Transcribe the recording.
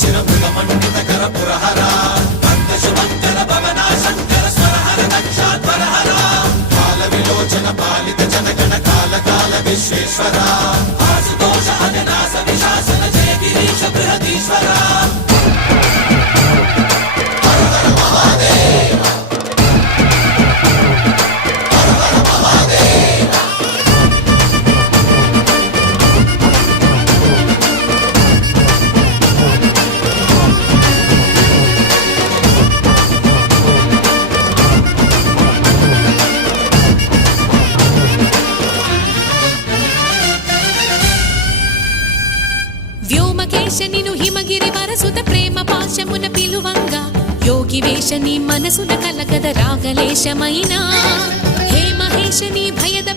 शिरमृगमण्डितकर पुरहरा भक्तशुभङ्कर भवना शङ्कर स्वरहर दक्षाध्वरहरा कालविलोचन पालित जनगण काल काल विश्वेश्वरा आशुतोष अजनास विशासन जय गिरीश बृहदीश्वरा हर हर महादेव हर हर महादेव వ్యోమకేశ నిను హిమగిరి వరసుత ప్రేమ పాశమున పిలువంగా యోగి వేష నీ మనసున కలగద రాగలేశమైనా హే మహేశ నీ భయద